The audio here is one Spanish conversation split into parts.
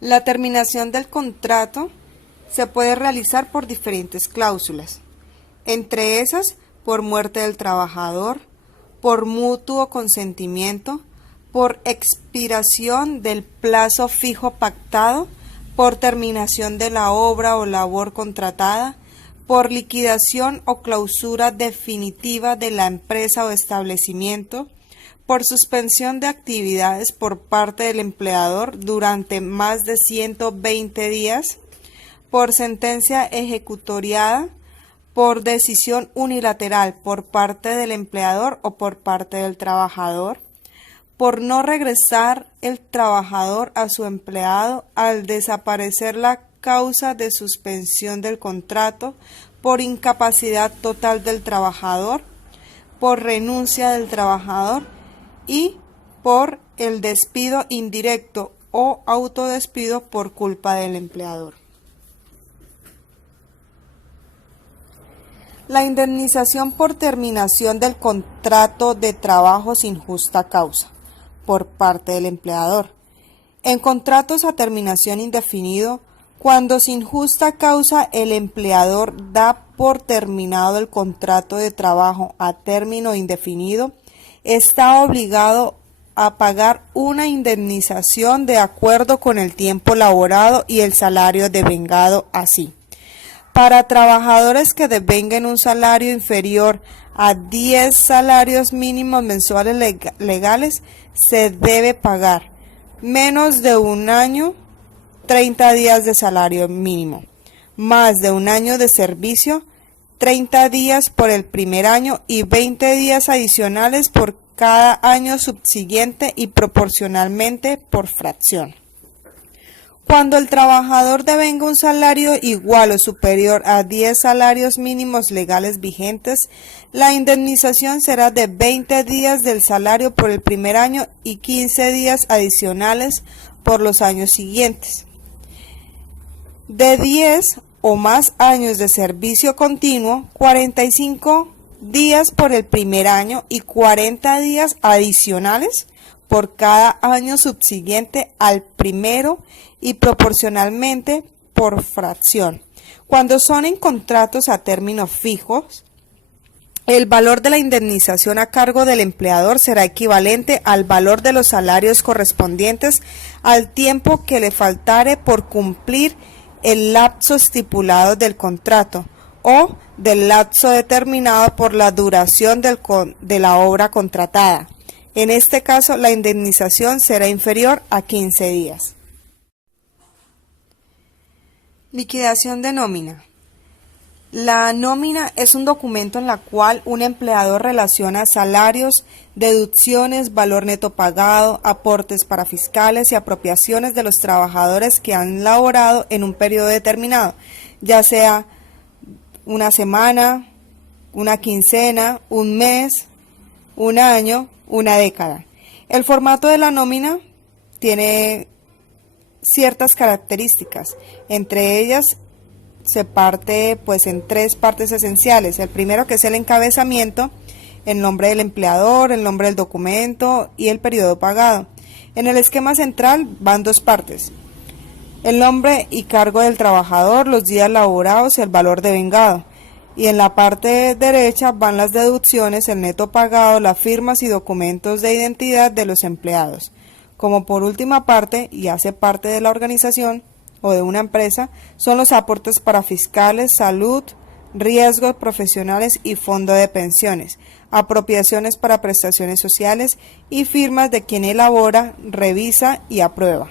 La terminación del contrato se puede realizar por diferentes cláusulas, entre esas por muerte del trabajador, por mutuo consentimiento, por expiración del plazo fijo pactado, por terminación de la obra o labor contratada, por liquidación o clausura definitiva de la empresa o establecimiento, por suspensión de actividades por parte del empleador durante más de 120 días, por sentencia ejecutoriada, por decisión unilateral por parte del empleador o por parte del trabajador, por no regresar el trabajador a su empleado al desaparecer la causa de suspensión del contrato, por incapacidad total del trabajador, por renuncia del trabajador y por el despido indirecto o autodespido por culpa del empleador. La indemnización por terminación del contrato de trabajo sin justa causa por parte del empleador. En contratos a terminación indefinido, cuando sin justa causa el empleador da por terminado el contrato de trabajo a término indefinido, está obligado a pagar una indemnización de acuerdo con el tiempo laborado y el salario devengado así. Para trabajadores que devenguen un salario inferior a 10 salarios mínimos mensuales legales, se debe pagar menos de un año, 30 días de salario mínimo, más de un año de servicio, 30 días por el primer año y 20 días adicionales por cada año subsiguiente y proporcionalmente por fracción. Cuando el trabajador devenga un salario igual o superior a 10 salarios mínimos legales vigentes, la indemnización será de 20 días del salario por el primer año y 15 días adicionales por los años siguientes. De 10 o más años de servicio continuo, 45 días por el primer año y 40 días adicionales por cada año subsiguiente al primero y proporcionalmente por fracción. Cuando son en contratos a términos fijos, el valor de la indemnización a cargo del empleador será equivalente al valor de los salarios correspondientes al tiempo que le faltare por cumplir el lapso estipulado del contrato o del lapso determinado por la duración de la obra contratada. En este caso, la indemnización será inferior a 15 días. Liquidación de nómina. La nómina es un documento en la cual un empleador relaciona salarios, deducciones, valor neto pagado, aportes para fiscales y apropiaciones de los trabajadores que han laborado en un periodo determinado, ya sea una semana, una quincena, un mes, un año, una década. El formato de la nómina tiene ciertas características, entre ellas se parte en tres partes esenciales. El primero, que es el encabezamiento, el nombre del empleador, el nombre del documento y el periodo pagado. En el esquema central van dos partes: el nombre y cargo del trabajador, los días laborados y el valor devengado. Y en la parte derecha van las deducciones, el neto pagado, las firmas y documentos de identidad de los empleados. Como por última parte, y hace parte de la organización o de una empresa, son los aportes para fiscales, salud, riesgos profesionales y fondo de pensiones, apropiaciones para prestaciones sociales y firmas de quien elabora, revisa y aprueba.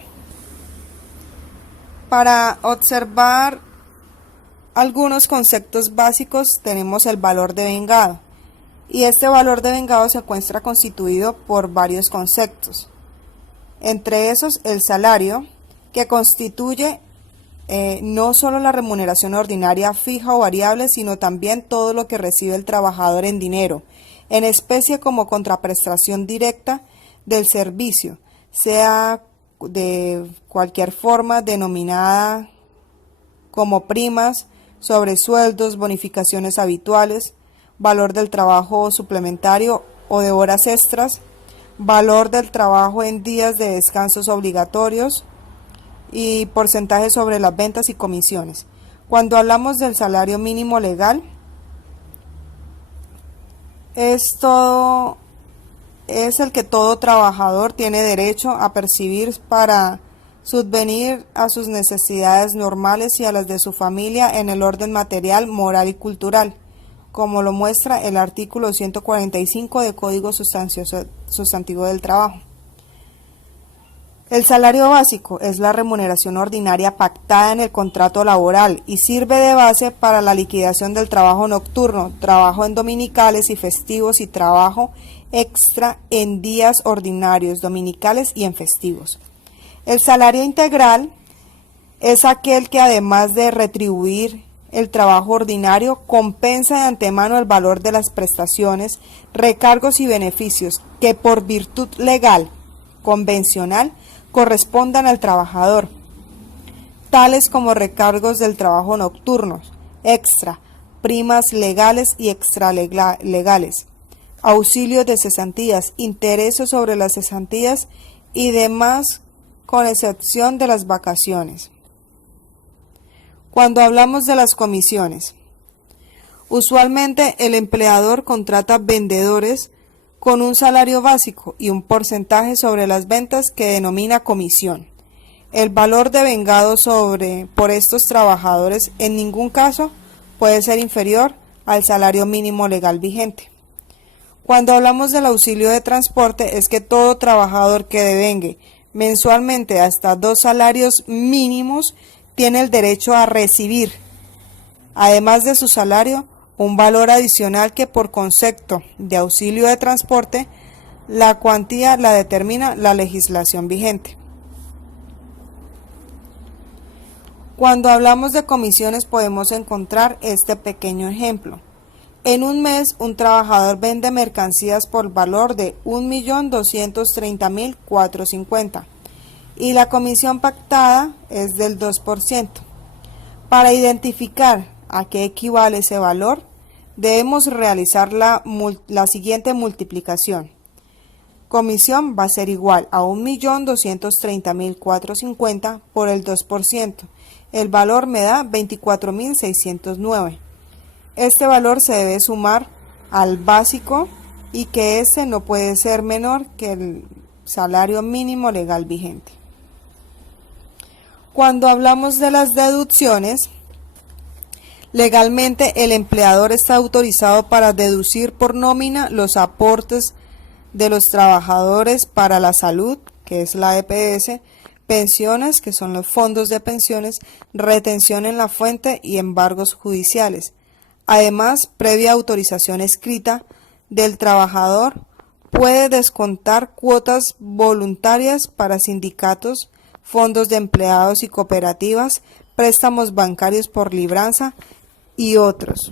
Para observar algunos conceptos básicos tenemos el valor devengado, y este valor devengado se encuentra constituido por varios conceptos. Entre esos, el salario, que constituye no solo la remuneración ordinaria fija o variable, sino también todo lo que recibe el trabajador en dinero, en especie como contraprestación directa del servicio, sea de cualquier forma denominada como primas, sobresueldos, bonificaciones habituales, valor del trabajo suplementario o de horas extras, valor del trabajo en días de descansos obligatorios y porcentaje sobre las ventas y comisiones. Cuando hablamos del salario mínimo legal, esto es el que todo trabajador tiene derecho a percibir para subvenir a sus necesidades normales y a las de su familia en el orden material, moral y cultural, como lo muestra el artículo 145 del Código Sustantivo del Trabajo. El salario básico es la remuneración ordinaria pactada en el contrato laboral y sirve de base para la liquidación del trabajo nocturno, trabajo en dominicales y festivos y trabajo extra en días ordinarios, dominicales y en festivos. El salario integral es aquel que, además de retribuir el trabajo ordinario, compensa de antemano el valor de las prestaciones, recargos y beneficios que por virtud legal, convencional, correspondan al trabajador, tales como recargos del trabajo nocturno, extra, primas legales y extralegales, auxilios de cesantías, intereses sobre las cesantías y demás, con excepción de las vacaciones. Cuando hablamos de las comisiones, usualmente el empleador contrata vendedores con un salario básico y un porcentaje sobre las ventas que denomina comisión. El valor devengado por estos trabajadores en ningún caso puede ser inferior al salario mínimo legal vigente. Cuando hablamos del auxilio de transporte, es que todo trabajador que devengue mensualmente hasta 2 salarios mínimos tiene el derecho a recibir, además de su salario, un valor adicional que por concepto de auxilio de transporte, la cuantía la determina la legislación vigente. Cuando hablamos de comisiones podemos encontrar este pequeño ejemplo. En un mes, un trabajador vende mercancías por valor de 1.230.450 y la comisión pactada es del 2%. Para identificar a qué equivale ese valor, debemos realizar la siguiente multiplicación. Comisión va a ser igual a 1.230.450 por el 2%. El valor me da 24.609. Este valor se debe sumar al básico y que este no puede ser menor que el salario mínimo legal vigente. Cuando hablamos de las deducciones, legalmente el empleador está autorizado para deducir por nómina los aportes de los trabajadores para la salud, que es la EPS, pensiones, que son los fondos de pensiones, retención en la fuente y embargos judiciales. Además, previa autorización escrita del trabajador, puede descontar cuotas voluntarias para sindicatos, fondos de empleados y cooperativas, préstamos bancarios por libranza y otros.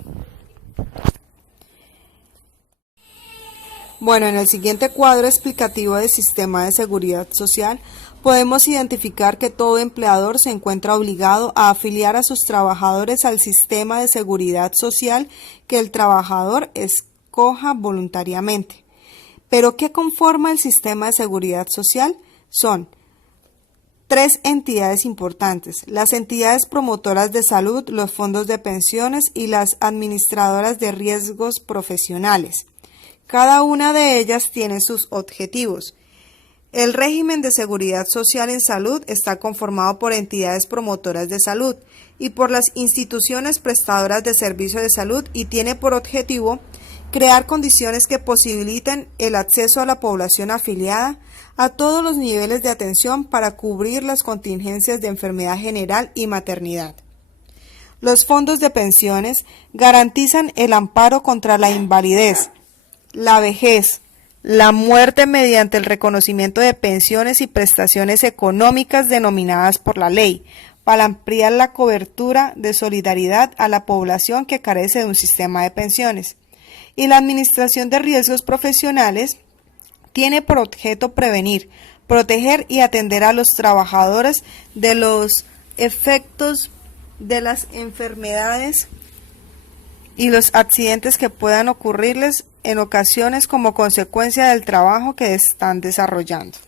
Bueno, en el siguiente cuadro explicativo del sistema de seguridad social, podemos identificar que todo empleador se encuentra obligado a afiliar a sus trabajadores al sistema de seguridad social que el trabajador escoja voluntariamente. ¿Pero qué conforma el sistema de seguridad social? Son 3 entidades importantes: las entidades promotoras de salud, los fondos de pensiones y las administradoras de riesgos profesionales. Cada una de ellas tiene sus objetivos. El régimen de seguridad social en salud está conformado por entidades promotoras de salud y por las instituciones prestadoras de servicios de salud y tiene por objetivo crear condiciones que posibiliten el acceso a la población afiliada a todos los niveles de atención para cubrir las contingencias de enfermedad general y maternidad. Los fondos de pensiones garantizan el amparo contra la invalidez, la vejez, la muerte mediante el reconocimiento de pensiones y prestaciones económicas denominadas por la ley, para ampliar la cobertura de solidaridad a la población que carece de un sistema de pensiones. Y la administración de riesgos profesionales tiene por objeto prevenir, proteger y atender a los trabajadores de los efectos de las enfermedades y los accidentes que puedan ocurrirles en ocasiones como consecuencia del trabajo que están desarrollando.